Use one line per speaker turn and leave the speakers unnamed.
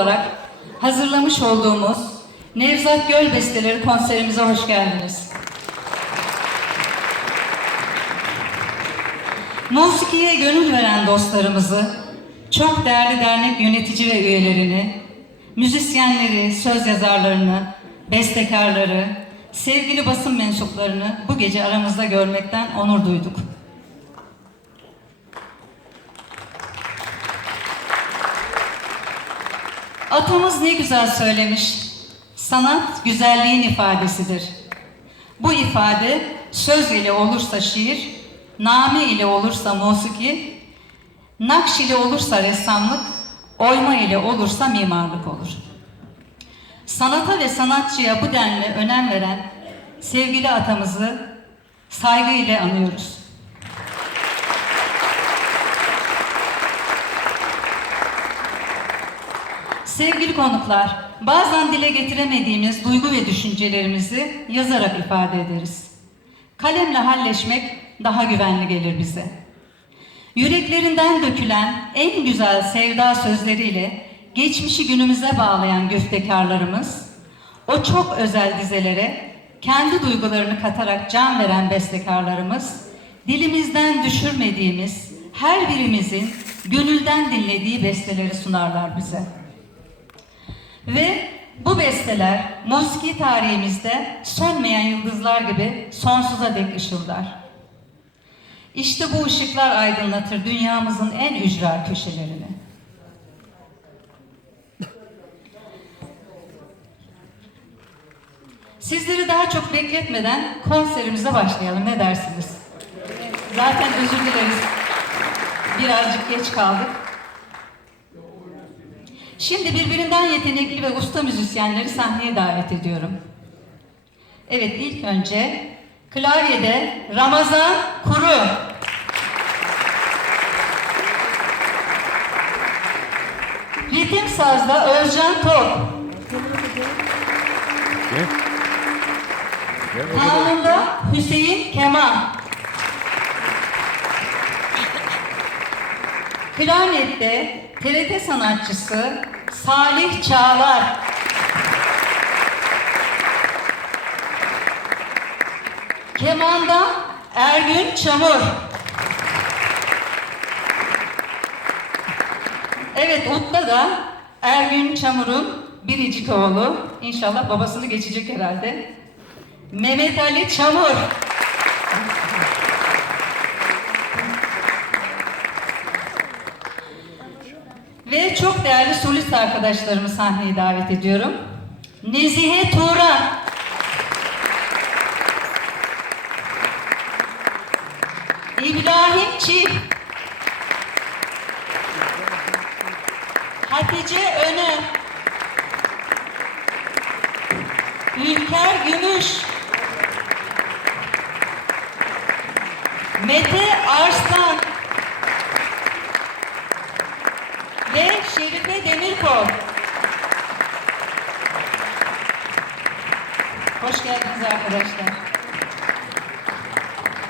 olarak hazırlamış olduğumuz Nevzat Göl Besteleri konserimize hoş geldiniz. Musikiye gönül veren dostlarımızı, çok değerli dernek yönetici ve üyelerini, müzisyenleri, söz yazarlarını, bestekarları, sevgili basın mensuplarını bu gece aramızda görmekten onur duyduk. Atamız ne güzel söylemiş. Sanat güzelliğin ifadesidir. Bu ifade söz ile olursa şiir, name ile olursa musiki, nakş ile olursa ressamlık, oyma ile olursa mimarlık olur. Sanata ve sanatçıya bu denli önem veren sevgili atamızı saygı ile anıyoruz. Sevgili konuklar, bazen dile getiremediğimiz duygu ve düşüncelerimizi yazarak ifade ederiz. Kalemle halleşmek daha güvenli gelir bize. Yüreklerinden dökülen en güzel sevda sözleriyle geçmişi günümüze bağlayan güftekarlarımız, o çok özel dizelere kendi duygularını katarak can veren bestekarlarımız, dilimizden düşürmediğimiz, her birimizin gönülden dinlediği besteleri sunarlar bize. Ve bu besteler musiki tarihimizde sönmeyen yıldızlar gibi sonsuza dek ışıldar. İşte bu ışıklar aydınlatır dünyamızın en ücra köşelerini. Sizleri daha çok bekletmeden konserimize başlayalım. Ne dersiniz? Zaten özür dileriz. Birazcık geç kaldık. Şimdi birbirinden yetenekli ve usta müzisyenleri sahneye davet ediyorum. Evet ilk önce klavyede Ramazan Kuru. Ritim sazda Özcan Top. Kanunda Hüseyin Kemal. Klarnette TRT sanatçısı Salih Çağlar. Kemanda Ergün Çamur. Evet Ut'ta da Ergün Çamur'un biricik oğlu. İnşallah babasını geçecek herhalde. Mehmet Ali Çamur. Ve çok değerli solist arkadaşlarımı sahneye davet ediyorum. Nezihe Turan. İbrahim Çift. Hatice Öner. Ülker Gümüş. Mete Arslan. Hoş geldiniz arkadaşlar.